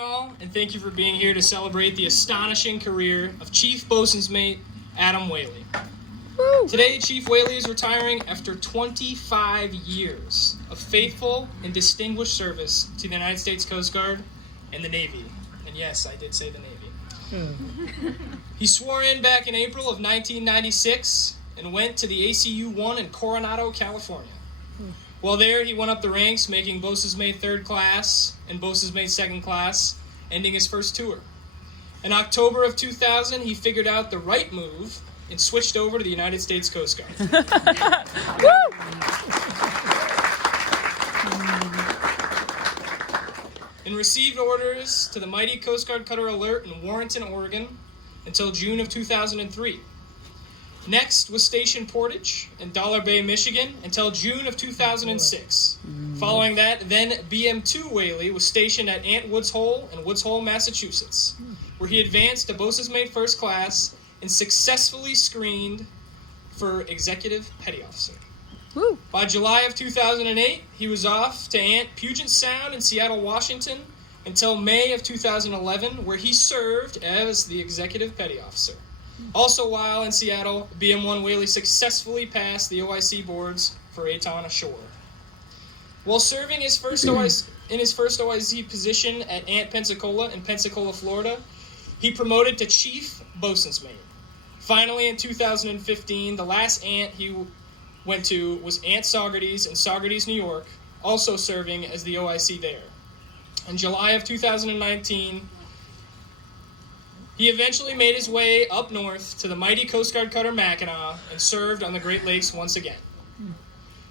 all, and thank you for being here to celebrate the astonishing career of Chief Bosun's Mate Adam Whaley. Woo. Today, Chief Whaley is retiring after 25 years of faithful and distinguished service to the United States Coast Guard and the Navy. And yes, I did say the Navy. He swore in back in April of 1996 and went to the ACU-1 in Coronado, California. While there, he went up the ranks, making Bosun's Mate 3rd Class and Bosun's Mate 2nd Class, ending his first tour. In October of 2000, he figured out the right move and switched over to the United States Coast Guard. And received orders to the mighty Coast Guard Cutter Alert in Warrenton, Oregon, until June of 2003. Next was Station Portage in Dollar Bay, Michigan, until June of 2006. Following that, then BM2 Whaley was stationed at Woods Hole in Woods Hole, Massachusetts, where he advanced to Bosun's Mate 1st Class and successfully screened for Executive Petty Officer. Woo. By July of 2008, he was off to Puget Sound in Seattle, Washington, until May of 2011, where he served as the Executive Petty Officer. Also, while in Seattle, BM1 Whaley successfully passed the OIC boards for Aton ashore. While serving in his first OIC position at Pensacola in Pensacola, Florida, he promoted to Chief Bosun's Mate. Finally, in 2015, the last Ant he went to was Saugerties in Saugerties, New York, also serving as the OIC there. In July of 2019, he eventually made his way up north to the mighty Coast Guard Cutter Mackinac and served on the Great Lakes once again.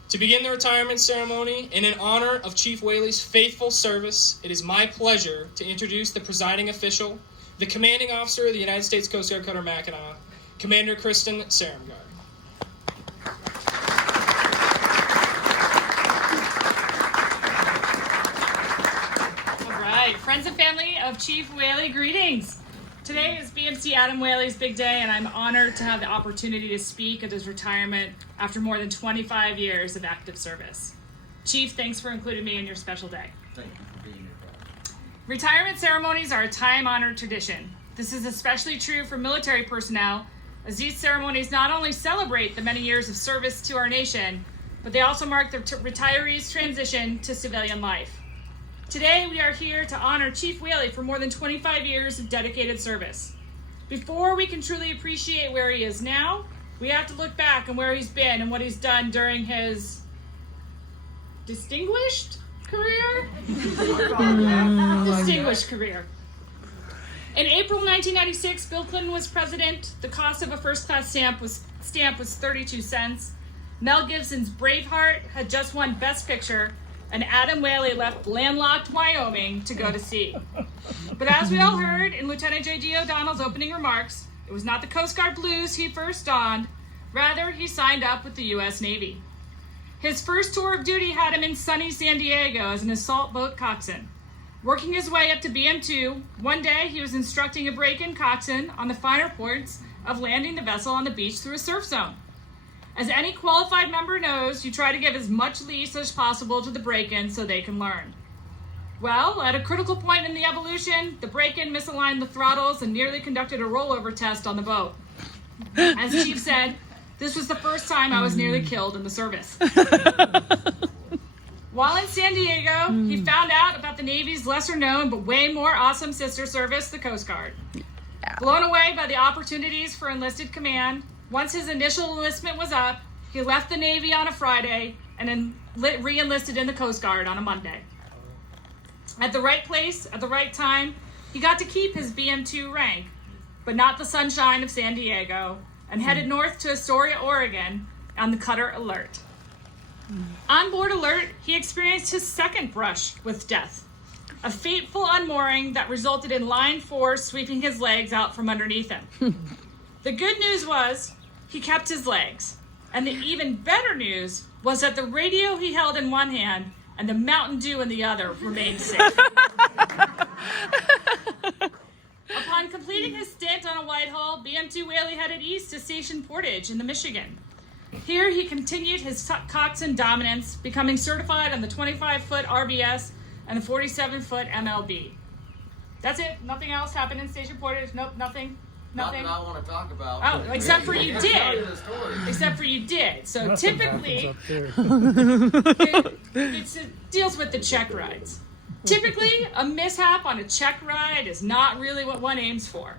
To begin the retirement ceremony, and in honor of Chief Whaley's faithful service, it is my pleasure to introduce the presiding official, the commanding officer of the United States Coast Guard Cutter Mackinac, Commander Kristen Saramgard. All right, friends and family of Chief Whaley, greetings. Today is BMC Adam Whaley's big day, and I'm honored to have the opportunity to speak at his retirement after more than 25 years of active service. Chief, thanks for including me in your special day. Thank you for being here. Retirement ceremonies are a time-honored tradition. This is especially true for military personnel, as these ceremonies not only celebrate the many years of service to our nation, but they also mark the retirees' transition to civilian life. Today, we are here to honor Chief Whaley for more than 25 years of dedicated service. Before we can truly appreciate where he is now, we have to look back on where he's been and what he's done during his distinguished career? Distinguished career. In April 1996, Bill Clinton was president. The cost of a first-class stamp was 32 cents. Mel Gibson's Braveheart had just won Best Picture, and Adam Whaley left landlocked Wyoming to go to sea. But as we all heard in Lieutenant J.G. O'Donnell's opening remarks, it was not the Coast Guard blues he first donned. Rather, he signed up with the U.S. Navy. His first tour of duty had him in sunny San Diego as an assault boat coxswain. Working his way up to BM2, one day he was instructing a break-in coxswain on the finer points of landing the vessel on the beach through a surf zone. As any qualified member knows, you try to give as much leash as possible to the break-in so they can learn. Well, at a critical point in the evolution, the break-in misaligned the throttles and nearly conducted a rollover test on the boat. As Chief said, this was the first time I was nearly killed in the service. While in San Diego, he found out about the Navy's lesser-known but way more awesome sister service, the Coast Guard. Blown away by the opportunities for enlisted command, once his initial enlistment was up, he left the Navy on a Friday and then re-enlisted in the Coast Guard on a Monday. At the right place, at the right time, he got to keep his BM2 rank, but not the sunshine of San Diego, and headed north to Astoria, Oregon, on the cutter Alert. On board Alert, he experienced his second brush with death, a fateful unmooring that resulted in Line 4 sweeping his legs out from underneath him. The good news was he kept his legs, and the even better news was that the radio he held in one hand and the Mountain Dew in the other remained safe. Upon completing his stint on a Whitehall, BM2 Whaley headed east to Station Portage in the Michigan. Here he continued his coxswain dominance, becoming certified on the 25-foot RBS and the 47-foot MLB. That's it. Nothing else happened in Station Portage. Nope, nothing. Nothing. Nothing I want to talk about. Oh, except for you did. Started the story. Except for you did. So Nothing typically, happens up there. it deals with the check rides. Typically, a mishap on a check ride is not really what one aims for.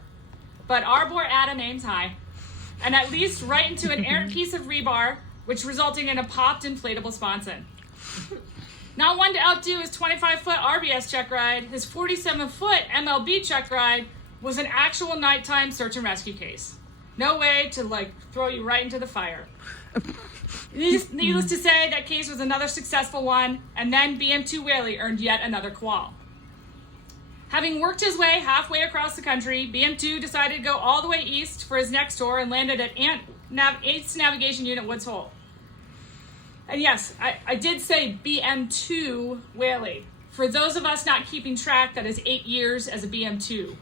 But our boy Adam aims high, and at least right into an errant piece of rebar, which resulting in a popped inflatable sponson. Not one to outdo his 25-foot RBS check ride, his 47-foot MLB check ride was an actual nighttime search and rescue case. No way to throw you right into the fire. Needless to say, that case was another successful one, and then BM2 Whaley earned yet another qual. Having worked his way halfway across the country, BM2 decided to go all the way east for his next tour and landed at 8th Navigation Unit Woods Hole. And yes, I did say BM2 Whaley. For those of us not keeping track, that is 8 years as a BM2.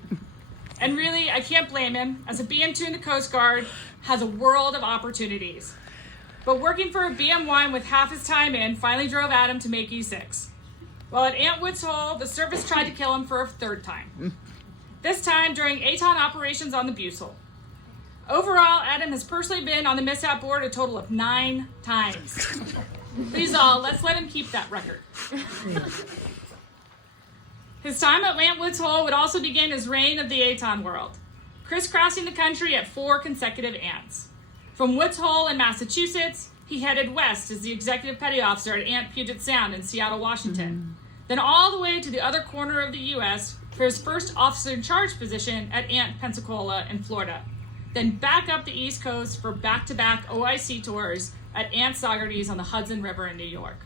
And really, I can't blame him, as a BM2 in the Coast Guard has a world of opportunities. But working for a BM1 with half his time in finally drove Adam to make E6. While at Ant Woods Hole, the service tried to kill him for a third time. This time during ATON operations on the Busel. Overall, Adam has personally been on the mishap board a total of 9 times. Please all, let's let him keep that record. His time at Ant Woods Hole would also begin his reign of the ATON world, crisscrossing the country at 4 consecutive ants. From Woods Hole in Massachusetts, he headed west as the executive petty officer at Ant Puget Sound in Seattle, Washington. Then all the way to the other corner of the U.S. for his first officer in charge position at Ant Pensacola in Florida. Then back up the East Coast for back-to-back OIC tours at Ant Saugerties on the Hudson River in New York.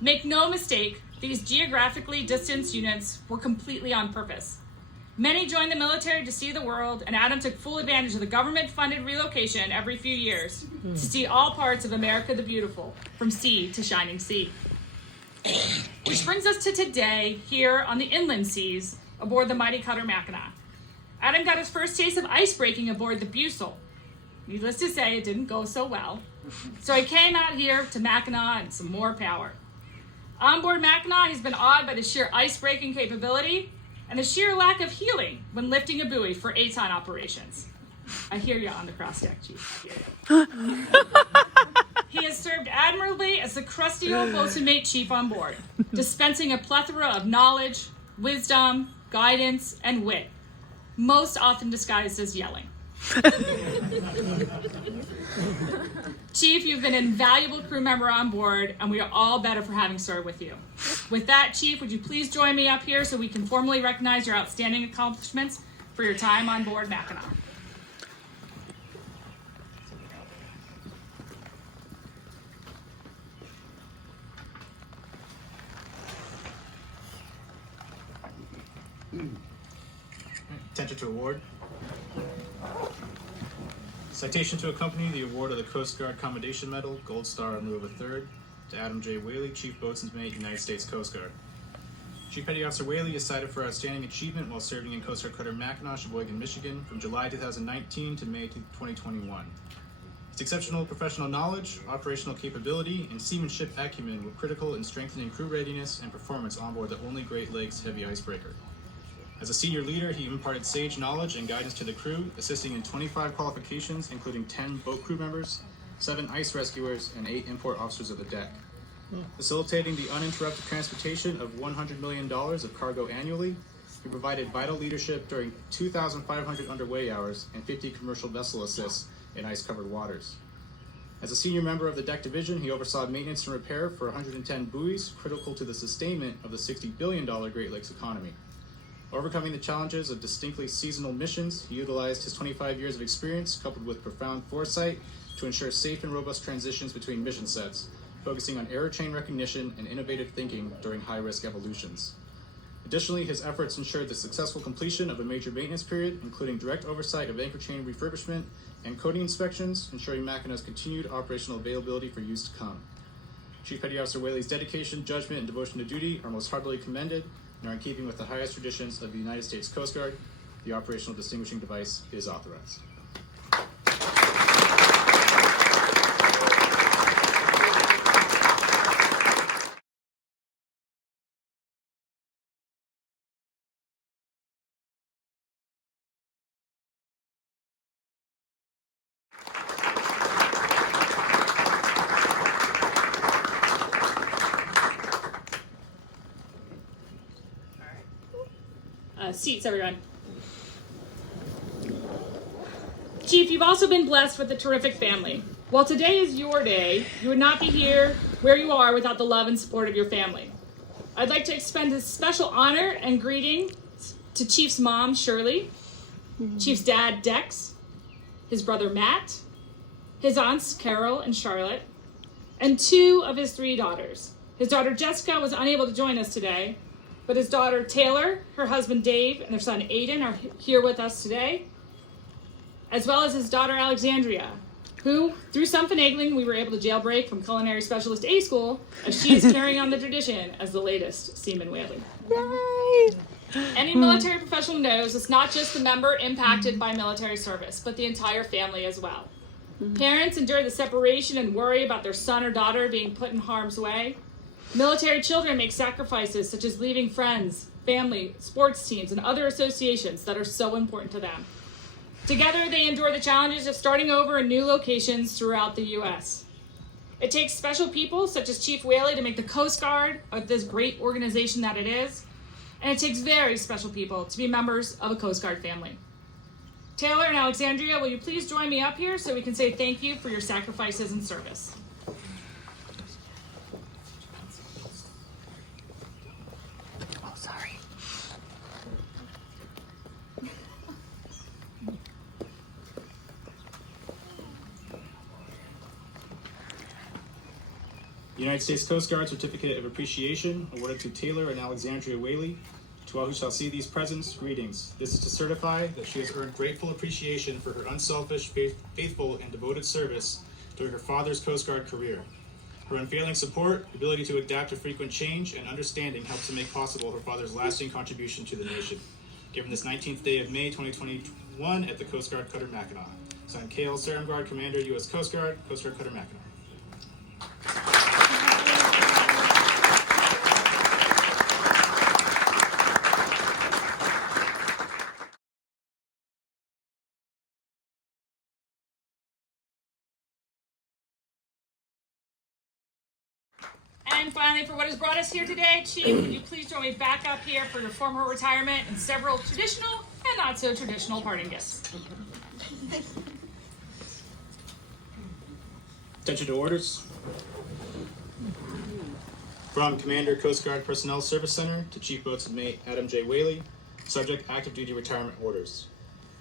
Make no mistake, these geographically distanced units were completely on purpose. Many joined the military to see the world, and Adam took full advantage of the government-funded relocation every few years to see all parts of America the Beautiful, from sea to shining sea. Which brings us to today, here on the inland seas, aboard the mighty cutter Mackinac. Adam got his first taste of ice breaking aboard the Busel. Needless to say, it didn't go so well. So he came out here to Mackinac and some more power. Onboard Mackinac, he's been awed by the sheer ice-breaking capability and the sheer lack of healing when lifting a buoy for ATON operations. I hear you on the cross deck, Chief. I hear you. He has served admirably as the crusty old boatswain mate chief on board, dispensing a plethora of knowledge, wisdom, guidance, and wit, most often disguised as yelling. Chief, you've been an invaluable crew member on board, and we are all better for having served with you. With that, Chief, would you please join me up here so we can formally recognize your outstanding accomplishments for your time on board Mackinac. Attention to award. Citation to accompany the award of the Coast Guard Commendation Medal, Gold Star in lieu of a third, to Adam J. Whaley, Chief Boatswain's Mate, United States Coast Guard. Chief Petty Officer Whaley is cited for outstanding achievement while serving in Coast Guard cutter Mackinac, Sheboygan, Michigan, from July 2019 to May 2021. His exceptional professional knowledge, operational capability, and seamanship acumen were critical in strengthening crew readiness and performance on board the only Great Lakes heavy icebreaker. As a senior leader, he imparted sage knowledge and guidance to the crew, assisting in 25 qualifications, including 10 boat crew members, 7 ice rescuers, and 8 import officers of the deck. Facilitating the uninterrupted transportation of $100 million of cargo annually, he provided vital leadership during 2,500 underway hours and 50 commercial vessel assists in ice-covered waters. As a senior member of the deck division, he oversaw maintenance and repair for 110 buoys, critical to the sustainment of the $60 billion Great Lakes economy. Overcoming the challenges of distinctly seasonal missions, he utilized his 25 years of experience, coupled with profound foresight, to ensure safe and robust transitions between mission sets, focusing on error chain recognition and innovative thinking during high-risk evolutions. Additionally, his efforts ensured the successful completion of a major maintenance period, including direct oversight of anchor chain refurbishment and coating inspections, ensuring Mackinac's continued operational availability for years to come. Chief Petty Officer Whaley's dedication, judgment, and devotion to duty are most heartily commended and are in keeping with the highest traditions of the United States Coast Guard. The operational distinguishing device is authorized. seats, everyone. Chief, you've also been blessed with a terrific family. While today is your day, you would not be here where you are without the love and support of your family. I'd like to extend a special honor and greeting to Chief's mom, Shirley, Chief's dad, Dex, his brother, Matt, his aunts, Carol and Charlotte, and 2 of his 3 daughters. His daughter, Jessica, was unable to join us today, but his daughter, Taylor, her husband, Dave, and their son, Aiden, are here with us today, as well as his daughter, Alexandria, who, through some finagling, we were able to jailbreak from Culinary Specialist A School, as she is carrying on the tradition as the latest Seaman Whaley. Yay! Any military professional knows it's not just the member impacted by military service, but the entire family as well. Parents endure the separation and worry about their son or daughter being put in harm's way. Military children make sacrifices such as leaving friends, family, sports teams, and other associations that are so important to them. Together, they endure the challenges of starting over in new locations throughout the U.S. It takes special people such as Chief Whaley to make the Coast Guard of this great organization that it is, and it takes very special people to be members of a Coast Guard family. Taylor and Alexandria, will you please join me up here so we can say thank you for your sacrifices and service? Oh, sorry. United States Coast Guard Certificate of Appreciation awarded to Taylor and Alexandria Whaley. To all who shall see these presents, greetings. This is to certify that she has earned grateful appreciation for her unselfish, faithful, and devoted service during her father's Coast Guard career. Her unfailing support, ability to adapt to frequent change, and understanding helped to make possible her father's lasting contribution to the nation. Given this 19th day of May 2021 at the Coast Guard Cutter Mackinac. Signed, K.L. Sarengard, Commander, U.S. Coast Guard Cutter Mackinac. And finally, for what has brought us here today, Chief, would you please join me back up here for your formal retirement and several traditional and not so traditional parting gifts. Attention to orders. From Commander Coast Guard Personnel Service Center to Chief Boatswain Mate Adam J. Whaley, subject active duty retirement orders.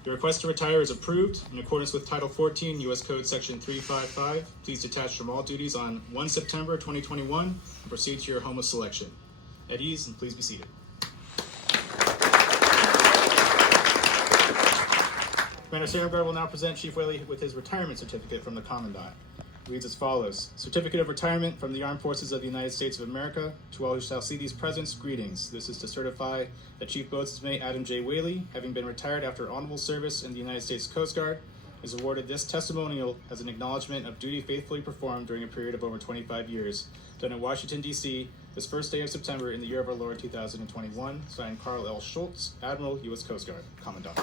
Your request to retire is approved in accordance with Title 14 U.S. Code Section 355. Please detach from all duties on 1 September 2021 and proceed to your home of selection. At ease, and please be seated. Commander Sarengard will now present Chief Whaley with his retirement certificate from the Commandant. It reads as follows. Certificate of Retirement from the Armed Forces of the United States of America. To all who shall see these presents, greetings. This is to certify that Chief Boatswain Mate Adam J. Whaley, having been retired after honorable service in the United States Coast Guard, is awarded this testimonial as an acknowledgement of duty faithfully performed during a period of over 25 years, done in Washington, D.C., this first day of September in the year of our Lord 2021. Signed, Carl L. Schultz, Admiral, U.S. Coast Guard, Commandant.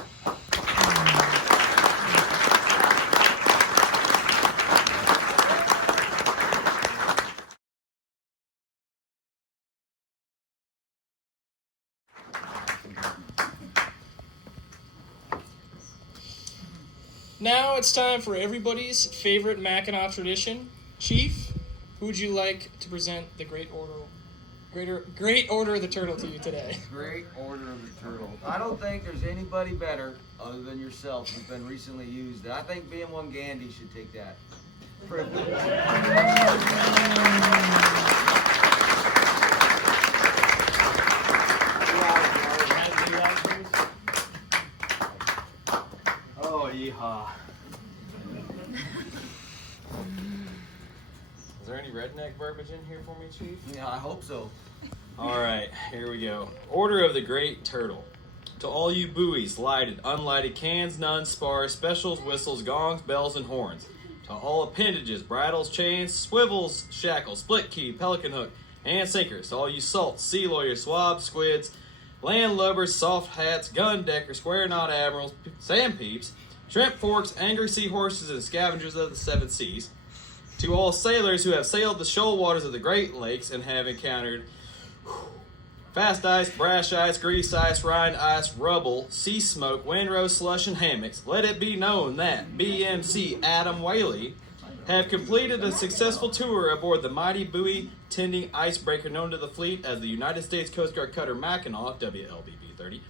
Now it's time for everybody's favorite Mackinac tradition. Chief, who would you like to present the Great Order of the Turtle to you today? Great Order of the Turtle. I don't think there's anybody better other than yourself who's been recently used. I think BM1 Gandhi should take that privilege. Oh, yeehaw. Is there any redneck verbiage in here for me, Chief? Yeah, I hope so. All right, here we go. Order of the Great Turtle. To all you buoys, lighted, unlighted cans, nuns, spars, specials, whistles, gongs, bells, and horns. To all appendages, bridles, chains, swivels, shackles, split key, pelican hook, and sinkers. To all you salts, sea lawyers, swabs, squids, landlubbers, soft hats, gun deckers, square knot admirals, sand peeps, shrimp forks, angry seahorses, and scavengers of the seven seas. To all sailors who have sailed the shoal waters of the Great Lakes and have encountered fast ice, brash ice, grease ice, rind ice, rubble, sea smoke, windrow, slush, and hammocks, let it be known that BMC Adam Whaley have completed a successful tour aboard the mighty buoy tending icebreaker known to the fleet as the United States Coast Guard Cutter Mackinac, WLBB 30,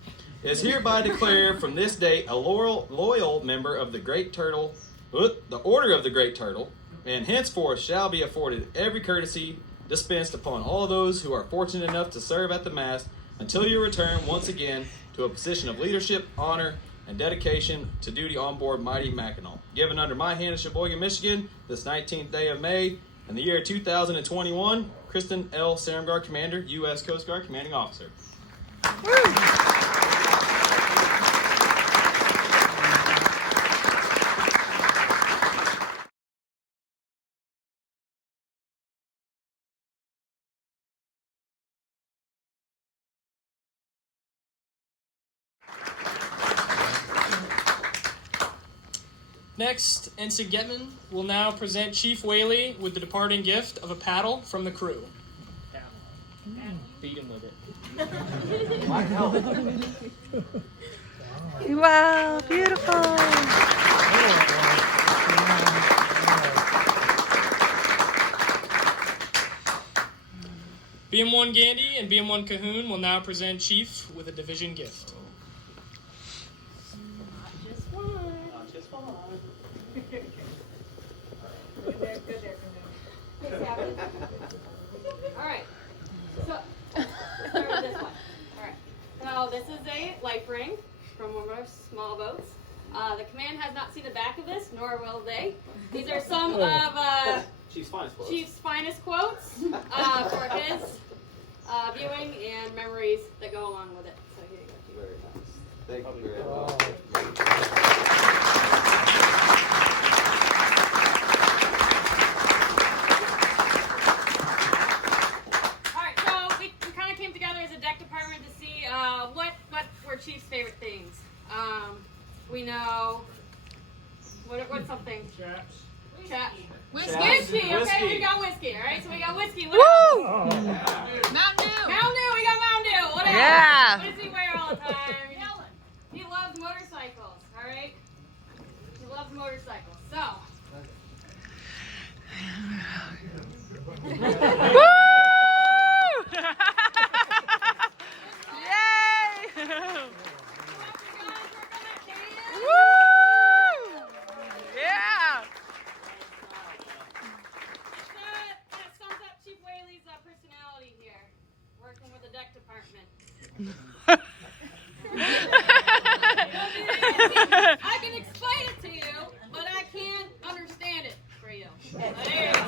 is hereby declared from this date a loyal member of the Great Turtle, the Order of the Great Turtle, and henceforth shall be afforded every courtesy dispensed upon all those who are fortunate enough to serve at the mast until your return once again to a position of leadership, honor, and dedication to duty on board mighty Mackinac. Given under my hand in Sheboygan, Michigan, this 19th day of May, in the year 2021, Kristen L. Saramgar, Commander, U.S. Coast Guard Commanding Officer. Next, Ensign Getman will now present Chief Whaley with the departing gift of a paddle from the crew. Beat him with it. Wow, beautiful. BM1 Gandy and BM1 Cahoon will now present Chief with a division gift. Alright, so start with this one. Alright, so this is a life ring from one of our small boats. The command has not seen the back of this, nor will they. These are some of Chief's finest quotes for his viewing and memories that go along with it. So here you go. Very nice. Thank you very much. Alright, so we kind of came together as a deck department to see what were Chief's favorite things. We know what's something? Chaps. Whiskey. Okay, we got whiskey. All right, so we got whiskey. What else? Mountain Dew. Mountain Dew. We got Mountain Dew. What else? Yeah. What does he wear all the time? He loves motorcycles. All right. He loves motorcycles. So. Woo! Yay! Woo! Yeah! That sums up Chief Whaley's personality here, working with the deck department. I can explain it to you, but I can't understand it for you. There you go.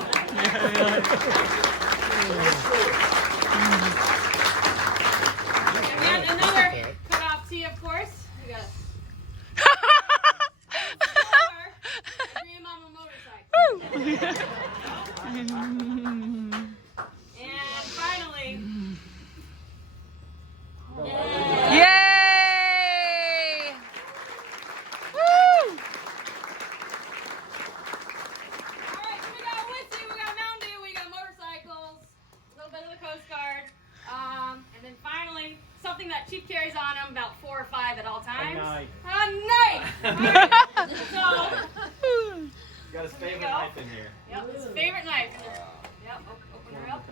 And then another cut-off tee, of course. We got a dream on a motorcycle. And finally, Yay! Woo! alright, so we got whiskey, we got Mountain Dew, we got motorcycles, a little bit of the Coast Guard, and then finally, something that Chief carries on him, about 4 or 5 at all times. A knife! Alright, so, Got his favorite go. knife in here. yep, his favorite knife. Yep, open her up.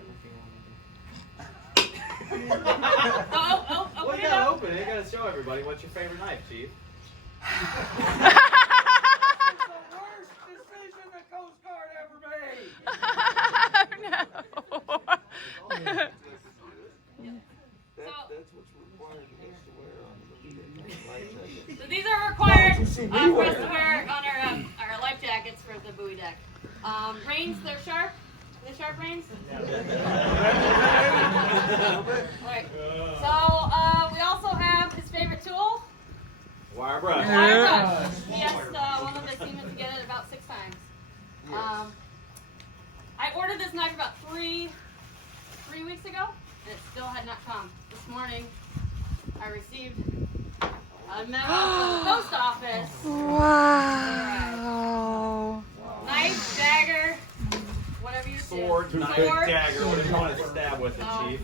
Well, Open you it gotta up. open it. You gotta show everybody what's your favorite knife, Chief. The worst decision the Coast Guard ever made. No. That's what's required of us to wear on the life jacket. So these are required for us to wear on our life jackets for the buoy deck. Reins, they're sharp. Are they sharp reins? Right. So we also have his favorite tool, Wire brush. wire brush. He has one of them that's seamen to get it about 6 times. I ordered this knife about three weeks ago, and it still had not come. This morning, I received a memo from the post office. Wow. Knife, dagger, whatever you Sword, choose. knife, Sword. dagger, whatever you want to stab with it, Oh. Chief.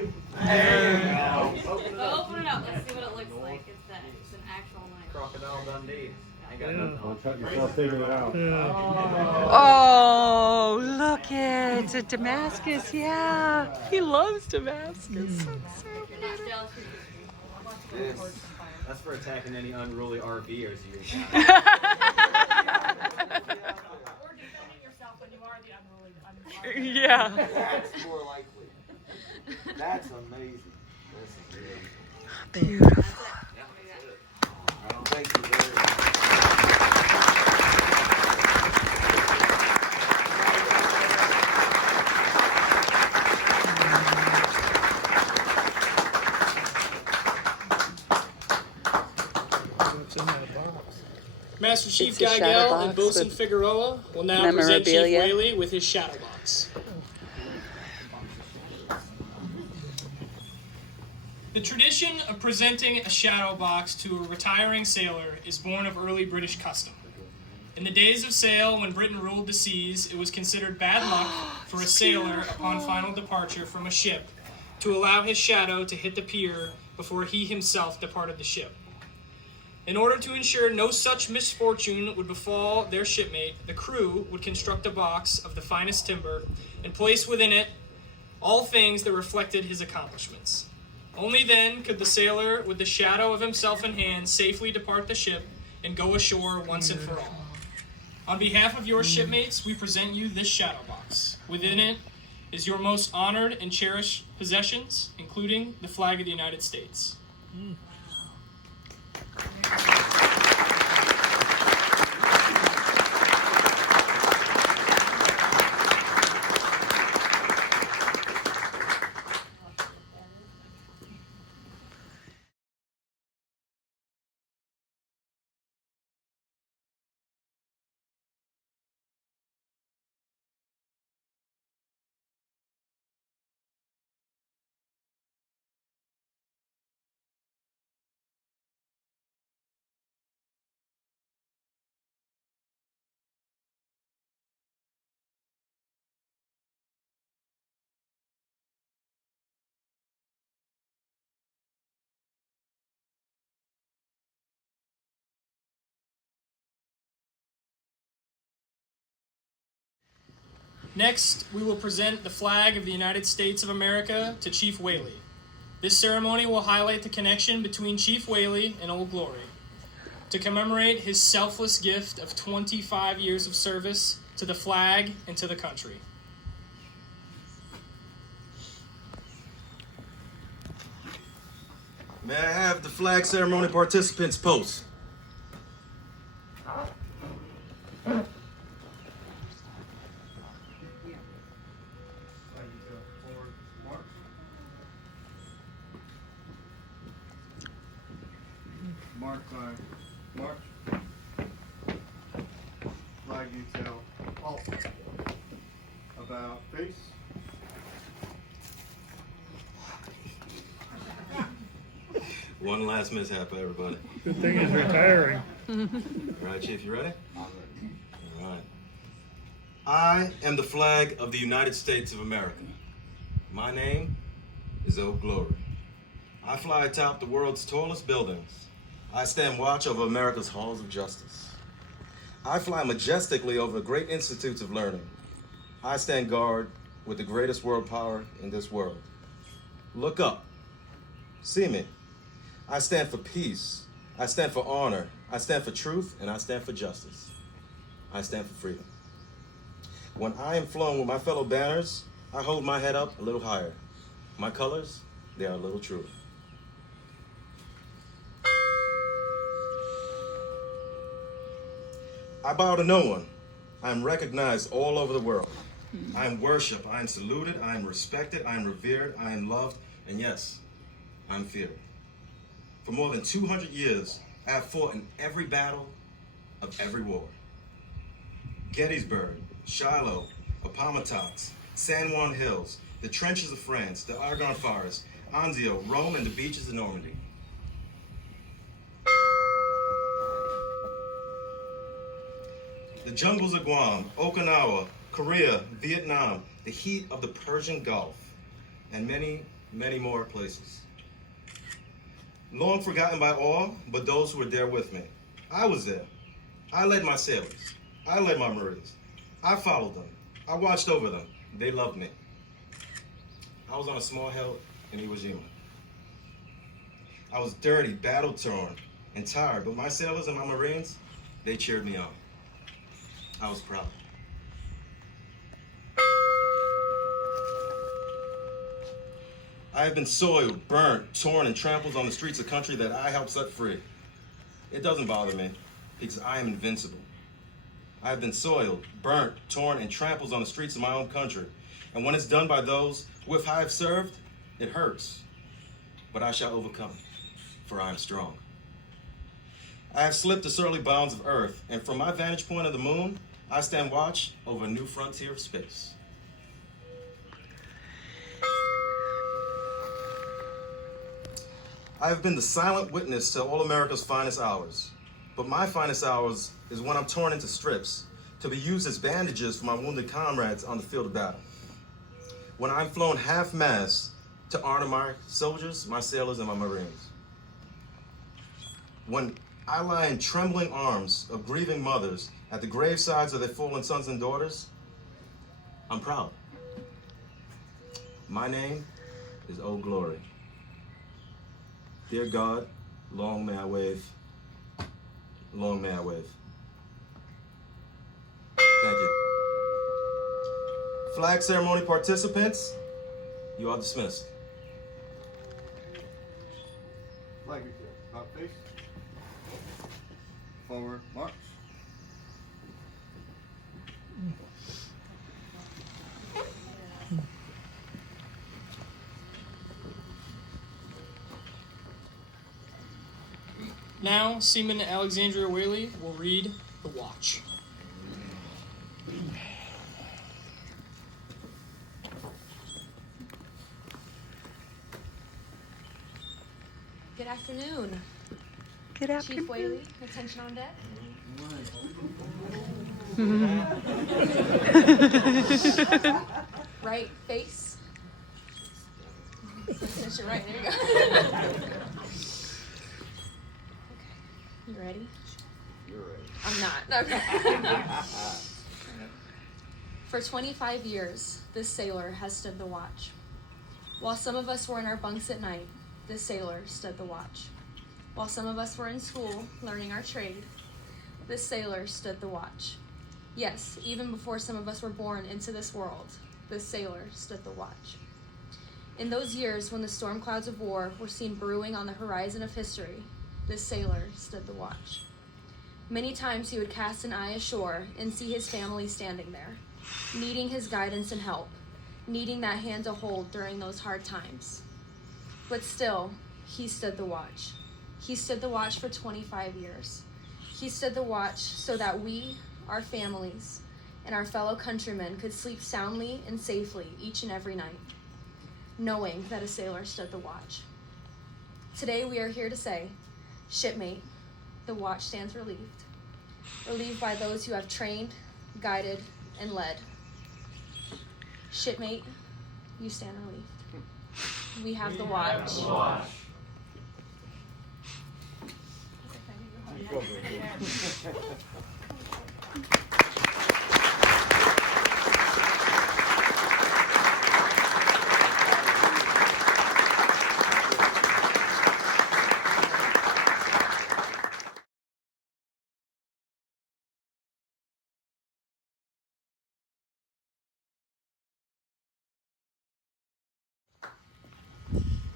So open it up. Let's see what it looks like. It's an actual knife. Crocodile Dundee. Ain't got nothing. Don't cut yourself figuring it out. Oh, look at Damascus. Yeah, he loves Damascus. You're not jealous. That's for attacking any unruly RVers. Or defending yourself when you are the unruly. Yeah. That's more likely. That's amazing. Beautiful. Thank you very much. Master Chief It's a shadow Geigel box and Bosun with Figueroa will now present Chief memorabilia. Whaley with his shadow box. The tradition of presenting a shadow box to a retiring sailor is born of early British custom. In the days of sail, when Britain ruled the seas, it was considered bad luck for a sailor upon final departure from a ship to allow his shadow to hit the pier before he himself departed the ship. In order to ensure no such misfortune would befall their shipmate, the crew would construct a box of the finest timber and place within it all things that reflected his accomplishments. Only then could the sailor, with the shadow of himself in hand, safely depart the ship and go ashore once and for all. On behalf of your shipmates, we present you this shadow box. Within it is your most honored and cherished possessions, including the flag of the United States. Next, we will present the flag of the United States of America to Chief Whaley. This ceremony will highlight the connection between Chief Whaley and Old Glory. To commemorate his selfless gift of 25 years of service to the flag and to the country. May I have the flag ceremony participants post? Mark by March. Flag detail. Halt. About face. One last mishap, everybody. Good thing he's retiring. All right, Chief, you ready? All right. I am the flag of the United States of America. My name is Old Glory. I fly atop the world's tallest buildings. I stand watch over America's halls of justice. I fly majestically over great institutes of learning. I stand guard with the greatest world power in this world. Look up. See me. I stand for peace. I stand for honor. I stand for truth, and I stand for justice. I stand for freedom. When I am flown with my fellow banners, I hold my head up a little higher. My colors, they are a little truer. I bow to no one. I am recognized all over the world. I am worshipped. I am saluted. I am respected. I am revered. I am loved. And yes, I'm feared. For more than 200 years, I have fought in every battle of every war. Gettysburg, Shiloh, Appomattox, San Juan Hills, the trenches of France, the Argonne Forest, Anzio, Rome, and the beaches of Normandy. The jungles of Guam, Okinawa, Korea, Vietnam, the heat of the Persian Gulf, and many many more places. Long forgotten by all but those who were there with me. I was there. I led my sailors. I led my Marines. I followed them. I watched over them. They loved me. I was on a small hill in Iwo Jima. I was dirty, battle-torn, and tired, but my sailors and my Marines, they cheered me on. I was proud. I have been soiled, burnt, torn, and trampled on the streets of country that I helped set free. It doesn't bother me, because I am invincible. I have been soiled, burnt, torn, and trampled on the streets of my own country. And when it's done by those with whom I have served, it hurts. But I shall overcome, for I am strong. I have slipped the surly bounds of earth, and from my vantage point of the moon, I stand watch over a new frontier of space. I have been the silent witness to all America's finest hours. But my finest hours is when I'm torn into strips to be used as bandages for my wounded comrades on the field of battle. When I'm flown half-mast to honor my soldiers, my sailors, and my Marines. When I lie in trembling arms of grieving mothers at the gravesides of their fallen sons and daughters, I'm proud. My name is Old Glory. Dear God, long may I wave. Long may I wave. Thank you. Flag ceremony participants, you are dismissed. Flag detail. Top face. Forward march. Now, Seaman Alexandria Whaley will read the watch. Good afternoon. Good afternoon. Chief Whaley, attention on deck. Right face. Attention right, there you go. Okay, you ready? You're ready. I'm not. Okay. For 25 years, this sailor has stood the watch. While some of us were in our bunks at night, this sailor stood the watch. While some of us were in school learning our trade, this sailor stood the watch. Yes, even before some of us were born into this world, this sailor stood the watch. In those years when the storm clouds of war were seen brewing on the horizon of history, this sailor stood the watch. Many times he would cast an eye ashore and see his family standing there, needing his guidance and help, needing that hand to hold during those hard times. But still, he stood the watch. He stood the watch for 25 years. He stood the watch so that we, our families, and our fellow countrymen could sleep soundly and safely each and every night, knowing that a sailor stood the watch. Today we are here to say, shipmate, the watch stands relieved. Relieved by those who have trained, guided, and led. Shipmate, you stand relieved. We have the watch.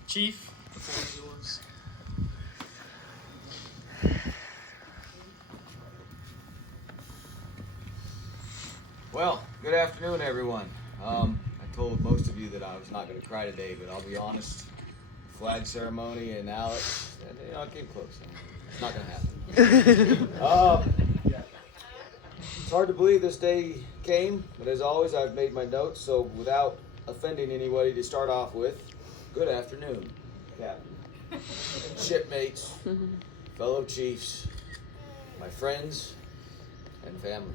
Chief, the floor is yours. Well, good afternoon, everyone. I told most of you that I was not going to cry today, but I'll be honest. Flag ceremony and Alex, I came close. It's not going to happen. It's hard to believe this day came, but as always, I've made my notes. So without offending anybody, to start off with, good afternoon, Captain, shipmates, fellow chiefs, my friends, and family.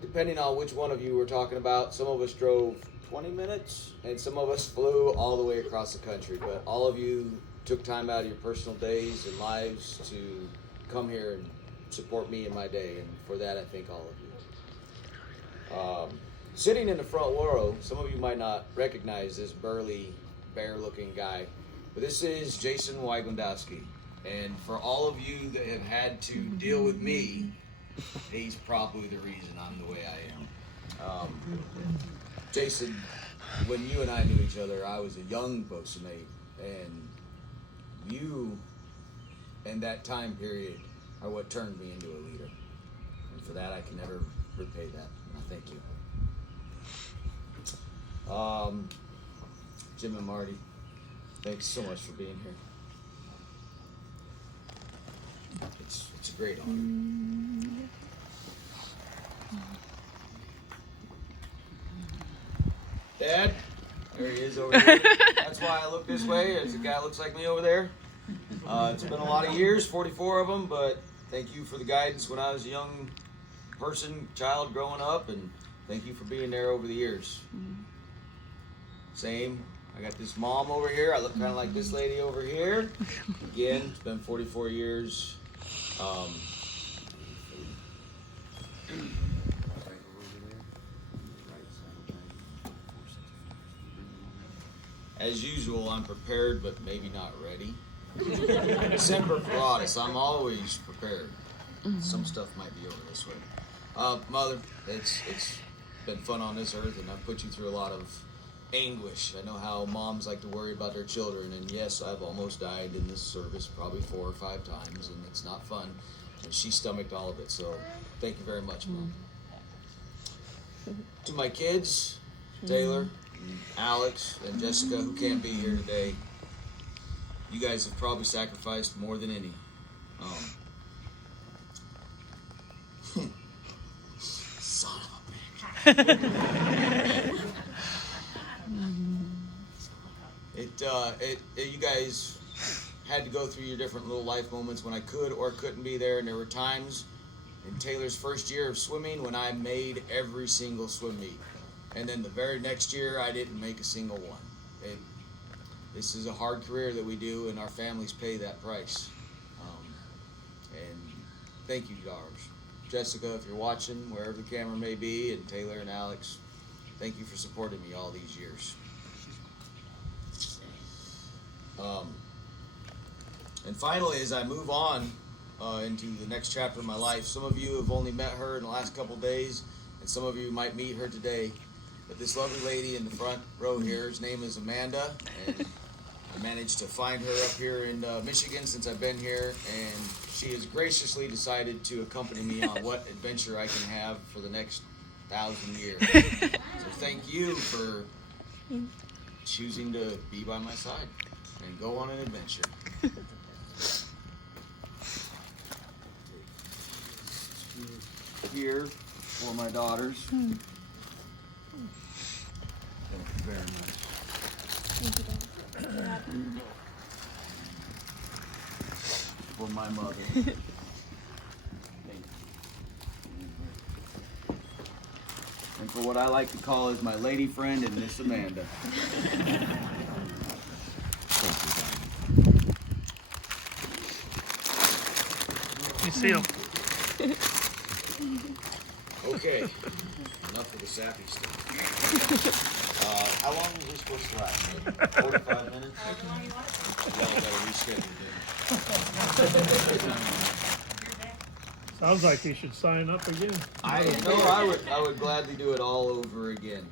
Depending on which one of you we're talking about, some of us drove 20 minutes, and some of us flew all the way across the country. But all of you took time out of your personal days and lives to come here and support me in my day, and for that I thank all of you. Sitting in the front row, some of you might not recognize this burly, bear-looking guy, but this is Jason Wygondowski. And for all of you that have had to deal with me, he's probably the reason I'm the way I am. Jason, when you and I knew each other, I was a young bosun mate, and you and that time period are what turned me into a leader. And for that, I can never repay that. And I thank you. Jim and Marty, thanks so much for being here. It's a great honor. Dad, there he is over here. That's why I look this way. There's a guy that looks like me over there. It's been a lot of years, 44 of them, but thank you for the guidance when I was a young person, child growing up, and thank you for being there over the years. Same. I got this mom over here. I look kind of like this lady over here. Again, it's been 44 years. As usual, I'm prepared, but maybe not ready. Semper Paratus, I'm always prepared. Some stuff might be over this way. Mother, it's been fun on this earth, and I've put you through a lot of anguish. I know how moms like to worry about their children, and yes, I've almost died in this service probably 4 or 5 times, and it's not fun. And she stomached all of it, so thank you very much, Mom. To my kids, Taylor, Alex, and Jessica, who can't be here today, you guys have probably sacrificed more than any. Son of a bitch. You guys had to go through your different little life moments when I could or couldn't be there, and there were times in Taylor's first year of swimming when I made every single swim meet. And then the very next year, I didn't make a single one. This is a hard career that we do, and our families pay that price. And thank you, daughters. Jessica, if you're watching, wherever the camera may be, and Taylor and Alex, thank you for supporting me all these years. And finally, as I move on into the next chapter of my life, some of you have only met her in the last couple days, and some of you might meet her today. But this lovely lady in the front row here, her name is Amanda, and I managed to find her up here in Michigan since I've been here, and she has graciously decided to accompany me on what adventure I can have for the next 1,000 years. So thank you for choosing to be by my side and go on an adventure. Here for my daughters. Thank you very much. Thank you, Dad. For my mother. Thank you. And for what I like to call as my lady friend and Miss Amanda. You see him. Okay, enough of the sappy stuff. How long is this supposed to last? 45 minutes? Y'all gotta reschedule then. Sounds like you should sign up again. I would gladly do it all over again.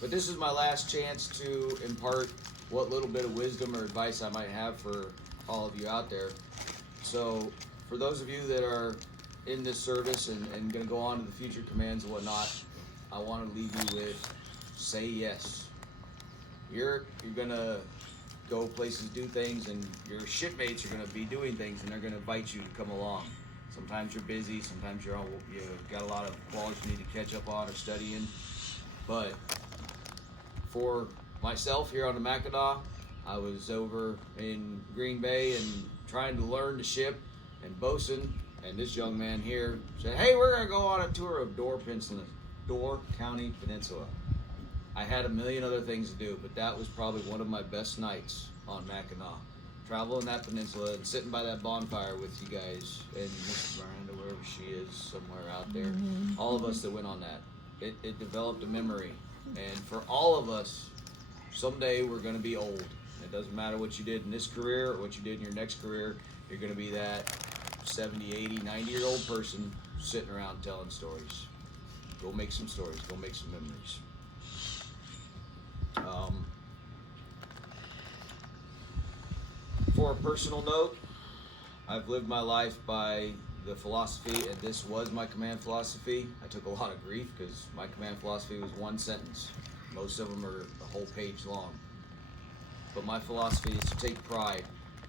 But this is my last chance to impart what little bit of wisdom or advice I might have for all of you out there. So, for those of you that are in this service and going to go on to the future commands and whatnot, I want to leave you with, say yes. You're going to go places, do things, and your shipmates are going to be doing things, and they're going to invite you to come along. Sometimes you're busy, sometimes you've got a lot of qualities you need to catch up on or studying. But for myself here on the Mackinac, I was over in Green Bay and trying to learn to ship, and bosun, and this young man here said, hey, we're going to go on a tour of Door County Peninsula. I had a million other things to do, but that was probably one of my best nights on Mackinac. Traveling that peninsula and sitting by that bonfire with you guys and Miss Miranda, wherever she is, somewhere out there. All of us that went on that. It developed a memory. And for all of us, someday we're going to be old. It doesn't matter what you did in this career or what you did in your next career. You're going to be that 70, 80, 90-year-old person sitting around telling stories. Go make some stories. Go make some memories. For a personal note, I've lived my life by the philosophy, and this was my command philosophy. I took a lot of grief because my command philosophy was one sentence. Most of them are a whole page long. But my philosophy is to take pride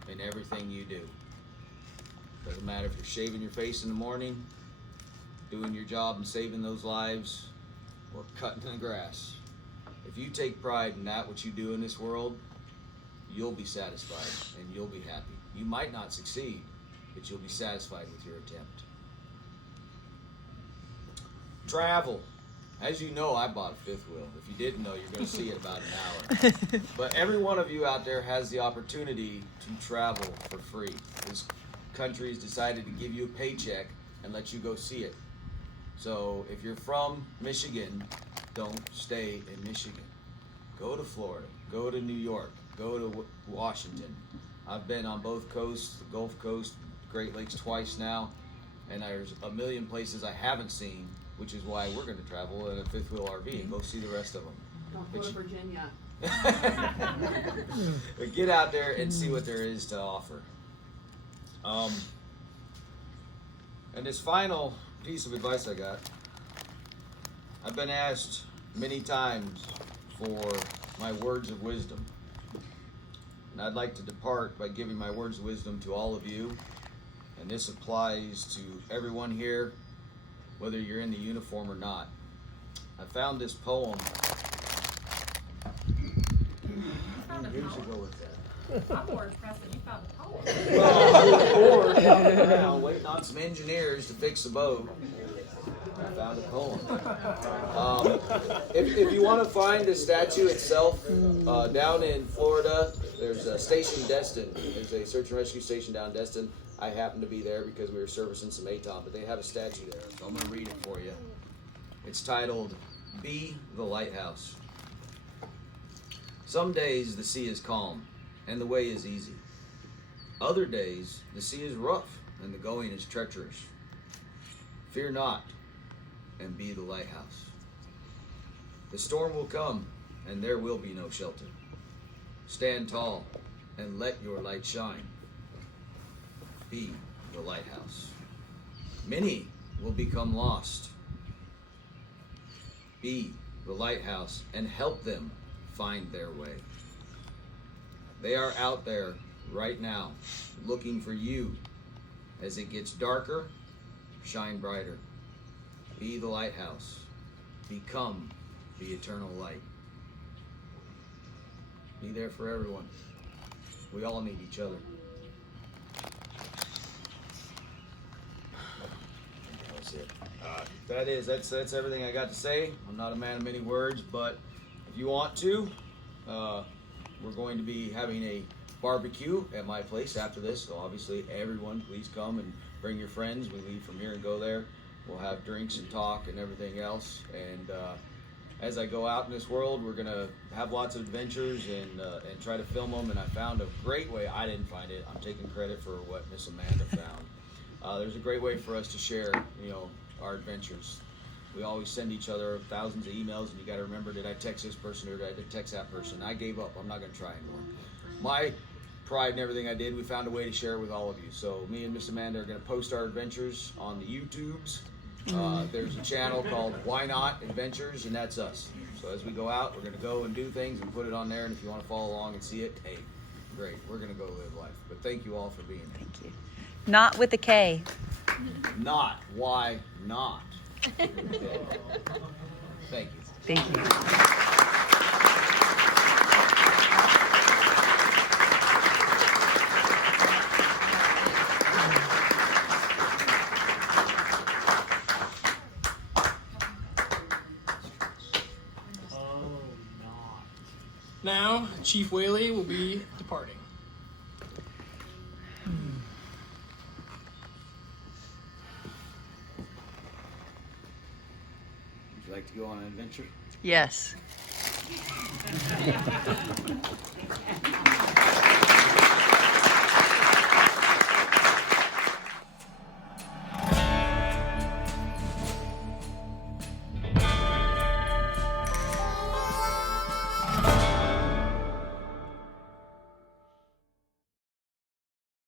in everything you do. Doesn't matter if you're shaving your face in the morning, doing your job and saving those lives, or cutting the grass. If you take pride in that what you do in this world, you'll be satisfied and you'll be happy. You might not succeed, but you'll be satisfied with your attempt. Travel. As you know, I bought a fifth wheel. If you didn't know, you're going to see it about an hour. But every one of you out there has the opportunity to travel for free. This country has decided to give you a paycheck and let you go see it. So if you're from Michigan, don't stay in Michigan. Go to Florida. Go to New York. Go to Washington. I've been on both coasts, the Gulf Coast, Great Lakes twice now, and there's a million places I haven't seen, which is why we're going to travel in a fifth wheel RV and go see the rest of them. Don't go to Virginia. But get out there and see what there is to offer. And this final piece of advice I got, I've been asked many times for my words of wisdom. And I'd like to depart by giving my words of wisdom to all of you. And this applies to everyone here, whether you're in the uniform or not. I found this poem. Here's a go with that. I'm more impressed that you found a poem. Well, I was around waiting on some engineers to fix a boat. I found a poem. If you want to find the statue itself, down in Florida, there's a station Destin. There's a search and rescue station down Destin. I happened to be there because we were servicing some ATOM, but they have a statue there. So I'm going to read it for you. It's titled, Be the Lighthouse. Some days the sea is calm and the way is easy. Other days the sea is rough and the going is treacherous. Fear not and be the lighthouse. The storm will come and there will be no shelter. Stand tall and let your light shine. Be the lighthouse. Many will become lost. Be the lighthouse and help them find their way. They are out there right now looking for you. As it gets darker, shine brighter. Be the lighthouse. Become the eternal light. Be there for everyone. We all need each other. That's it. That's everything I got to say. I'm not a man of many words, but if you want to, we're going to be having a barbecue at my place after this. So obviously, everyone, please come and bring your friends. We leave from here and go there. We'll have drinks and talk and everything else. And as I go out in this world, we're gonna have lots of adventures and try to film them. And I found a great way. I didn't find it. I'm taking credit for what Miss Amanda found. There's a great way for us to share, our adventures. We always send each other thousands of emails, and you got to remember, did I text this person or did I text that person? I gave up. I'm not going to try anymore. My pride in everything I did, we found a way to share it with all of you. So me and Miss Amanda are going to post our adventures on the YouTubes. There's a channel called Why Not Adventures, and that's us. So as we go out, we're going to go and do things and put it on there. And if you want to follow along and see it, hey, great. We're going to go live life. But thank you all for being here. Thank you. Not with a K. Not. Why not? Thank you. Thank you. Now, Chief Whaley will be departing. Would you like to go on an adventure? Yes.